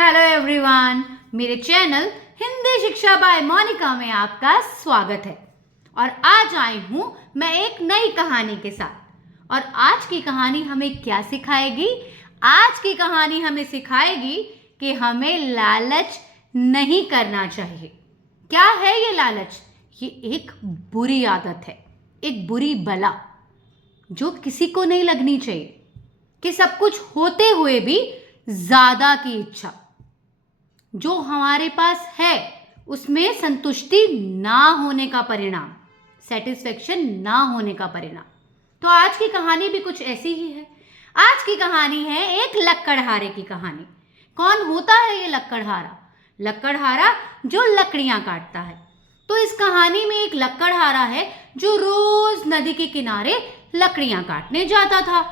Hello everyone, मेरे channel Hindi शिक्षा bye Monika में आपका स्वागत है। और आज आई हूँ मैं एक नई कहानी के साथ। और आज की कहानी हमें क्या सिखाएगी? आज की कहानी हमें सिखाएगी कि हमें लालच नहीं करना चाहिए। क्या है ये लालच? ये एक बुरी आदत है, एक बुरी बला जो किसी को नहीं लगनी चाहिए, कि सब कुछ होते हुए भी ज्यादा की इच्छा, जो हमारे पास है उसमें संतुष्टि ना होने का परिणाम, सेटिस्फेक्शन ना होने का परिणाम। तो आज की कहानी भी कुछ ऐसी ही है। आज की कहानी है एक लक्कड़हारे की कहानी। कौन होता है ये लक्कड़हारा? लक्कड़हारा जो लकड़ियां काटता है। तो इस कहानी में एक लक्कड़हारा है जो रोज नदी के किनारे लकड़ियां काटने जाता था।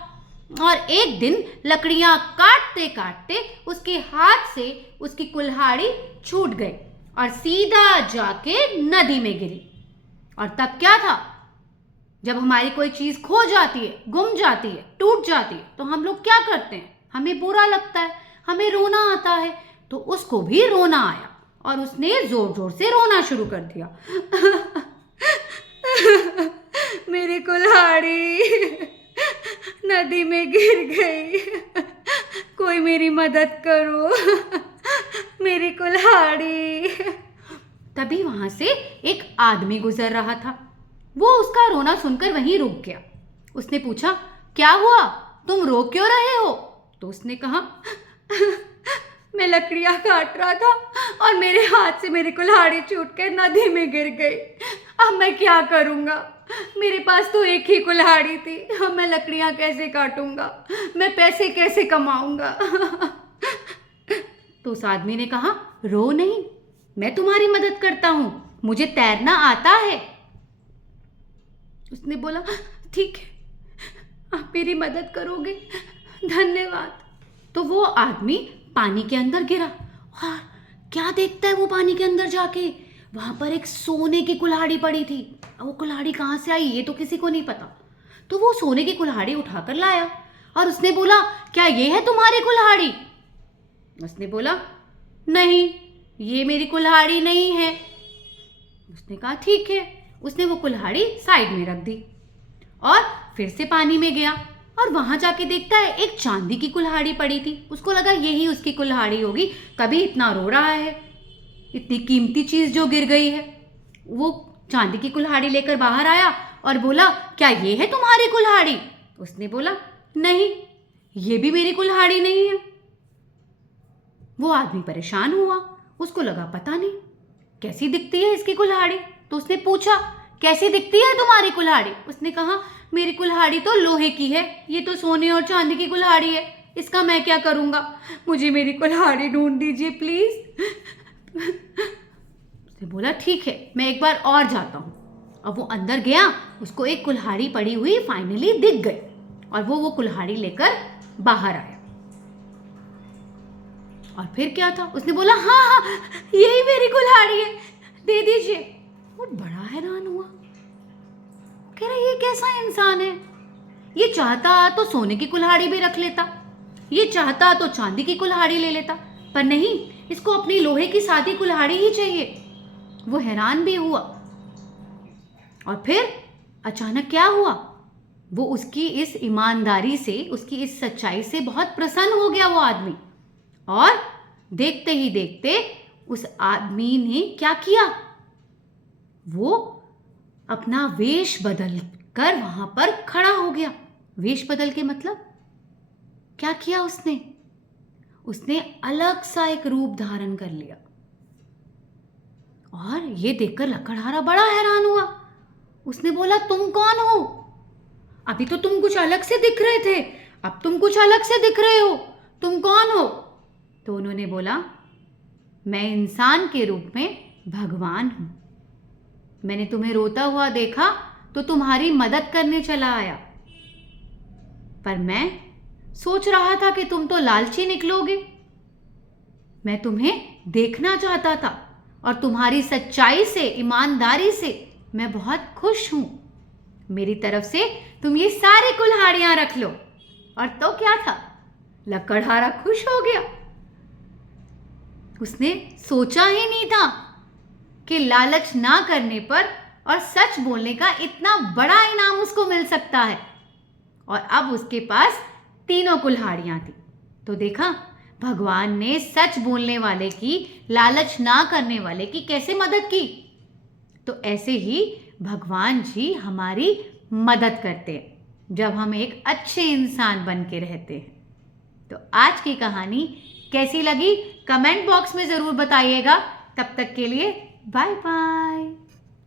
और एक दिन लकड़ियां काटते काटते उसके हाथ से उसकी कुल्हाड़ी छूट गई और सीधा जाके नदी में गिरी। और तब क्या था, जब हमारी कोई चीज खो जाती है, गुम जाती है, टूट जाती है, तो हम लोग क्या करते हैं? हमें बुरा लगता है, हमें रोना आता है। तो उसको भी रोना आया और उसने जोर जोर से रोना शुरू कर दिया। मेरी कुल्हाड़ी नदी में गिर गई, कोई मेरी मदद करो, मेरी कुल्हाड़ी। तभी वहां से एक आदमी गुजर रहा था। वो उसका रोना सुनकर वहीं रुक गया। उसने पूछा, क्या हुआ, तुम रो क्यों रहे हो? तो उसने कहा, मैं लकड़ियां काट रहा था और मेरे हाथ से मेरी कुल्हाड़ी छूट कर नदी में गिर गई। अब मैं क्या करूंगा? मेरे पास तो एक ही कुल्हाड़ी थी, अब मैं लकड़ियां कैसे काटूंगा? मैं पैसे कैसे कमाऊंगा? तो उस आदमी ने कहा, रो नहीं, मैं तुम्हारी मदद करता हूं, मुझे तैरना आता है। उसने बोला, ठीक है, आप मेरी मदद करोगे, धन्यवाद। तो वो आदमी पानी के अंदर गिरा और क्या देखता है वो पानी के अंदर जाके, वहां पर एक सोने की कुल्हाड़ी पड़ी थी। वो कुल्हाड़ी कहाँ से आई ये तो किसी को नहीं पता। तो वो सोने की कुल्हाड़ी उठाकर लाया और उसने बोला, क्या ये है तुम्हारी कुल्हाड़ी? उसने बोला, नहीं, ये मेरी कुल्हाड़ी नहीं है। उसने कहा, ठीक है। उसने वो कुल्हाड़ी साइड में रख दी और फिर से पानी में गया और वहां जाके देखता है एक चांदी की कुल्हाड़ी पड़ी थी। उसको लगा यही उसकी कुल्हाड़ी होगी, तभी इतना रो रहा है, इतनी कीमती चीज जो गिर गई है। वो चांदी की कुल्हाड़ी लेकर बाहर आया और बोला, क्या ये है तुम्हारी कुल्हाड़ी? उसने बोला, नहीं, ये भी मेरी कुल्हाड़ी नहीं है। वो आदमी परेशान हुआ, उसको लगा पता नहीं कैसी दिखती है इसकी कुल्हाड़ी। तो उसने पूछा, कैसी दिखती है तुम्हारी कुल्हाड़ी? उसने कहा, मेरी कुल्हाड़ी तो लोहे की है, ये तो सोने और चांदी की कुल्हाड़ी है, इसका मैं क्या करूंगा? मुझे मेरी कुल्हाड़ी ढूंढ दीजिए प्लीज। उसने बोला, ठीक है, मैं एक बार और जाता हूं। अब वो अंदर गया, उसको एक कुल्हाड़ी पड़ी हुई फाइनली दिख गई और वो कुल्हाड़ी लेकर बाहर आया। और फिर क्या था, उसने बोला, हाँ हाँ, यही मेरी कुल्हाड़ी है, दे दीजिए। वो बड़ा हैरान हुआ, कह रहा ये कैसा इंसान है? ये चाहता तो सोने की कुल्हाड़ी भी रख लेता, ये चाहता तो चांदी की कुल्हाड़ी ले लेता, पर नहीं, इसको अपनी लोहे की सादी कुल्हाड़ी ही चाहिए। वो हैरान भी हुआ। और फिर अचानक क्या हुआ, वो उसकी इस ईमानदारी से, उसकी इस सच्चाई से बहुत प्रसन्न हो गया वो आदमी। और देखते ही देखते उस आदमी ने क्या किया, वो अपना वेश बदल कर वहां पर खड़ा हो गया। वेश बदल के मतलब क्या किया उसने? उसने अलग सा एक रूप धारण कर लिया। और ये देखकर लकड़हारा बड़ा हैरान हुआ। उसने बोला, तुम कौन हो? अभी तो तुम कुछ अलग से दिख रहे थे, अब तुम कुछ अलग से दिख रहे हो, तुम कौन हो? तो उन्होंने बोला, मैं इंसान के रूप में भगवान हूं। मैंने तुम्हें रोता हुआ देखा तो तुम्हारी मदद करने चला आया, पर मैं सोच रहा था कि तुम तो लालची निकलोगे। मैं तुम्हें देखना चाहता था और तुम्हारी सच्चाई से, ईमानदारी से मैं बहुत खुश हूं। मेरी तरफ से तुम ये सारी कुल्हाड़ियां रख लो। और तो क्या था, लकड़हारा खुश हो गया। उसने सोचा ही नहीं था कि लालच ना करने पर और सच बोलने का इतना बड़ा इनाम उसको मिल सकता है। और अब उसके पास तीनों कुल्हाड़ियां थी। तो देखा, भगवान ने सच बोलने वाले की, लालच ना करने वाले की कैसे मदद की। तो ऐसे ही भगवान जी हमारी मदद करते हैं जब हम एक अच्छे इंसान बन के रहते हैं। तो आज की कहानी कैसी लगी कमेंट बॉक्स में ज़रूर बताइएगा। तब तक के लिए बाय बाय।